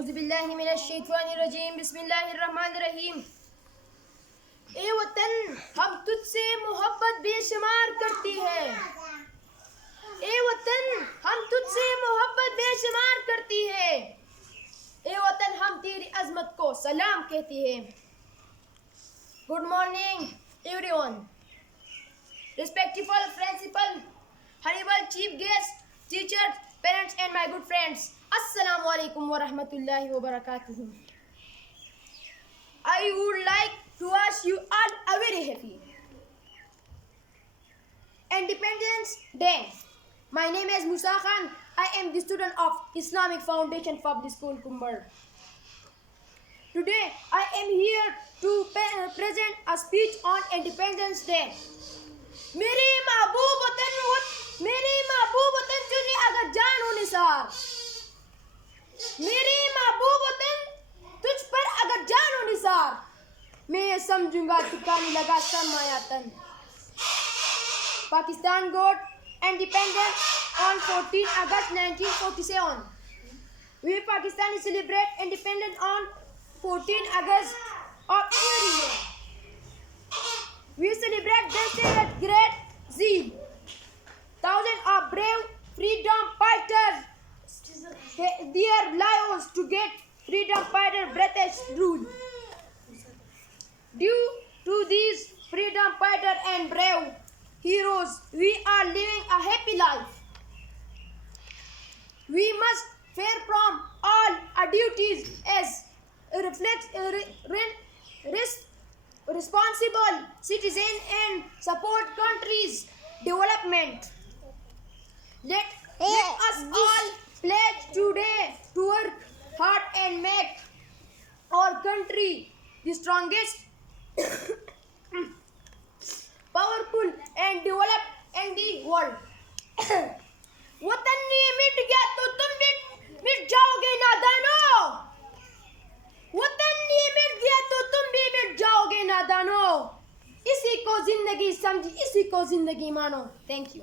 औज़ुबिल्लाहि मिनश्शैतानिर्रजीम बिस्मिल्लाहिर्रहमानिर्रहीम। ए वतन हम तुझसे मोहब्बत बेशुमार करती है। ए वतन हम तुझसे मोहब्बत बेशुमार करती है। ए वतन हम तेरी अजमत को सलाम कहती है। Good morning everyone, respectful principal, honorable chief guest, teachers, parents and my good friends. Assalamu alaikum wa rahmatullahi wa barakatuh. I would like to ask you all a very happy Independence Day. My name is Musa Khan. I am the student of Islamic Foundation Public School, Kumbar. Today I am here to present a speech on Independence Day. मेरे महबूब वतन तुझे अगर जान हो निसार, मेरे महबूब वतन तुझ पर अगर जान हो निसार, मैं ये समझूंगा ठिकाने लगा सरमाया तन। Pakistan got independence on 14 August 1947. We Pakistanis celebrate independence on 14 August of every year. We celebrate this day with great zeal. Thousands of brave freedom fighters their lives to get freedom fighter British rule. Due to these freedom fighter and brave heroes, we are living a happy life. We must fare from all our duties as responsible citizen and support country's development. Let us all pledge today to work hard and make our country the strongest, powerful and developed in the world. वतन ये मिट गया तो तुम भी मिट जाओगे नादानो। वतन ये मिट गया तो तुम भी मिट जाओगे नादानो। इसी को जिंदगी समझी, इसी को जिंदगी मानो। Thank you.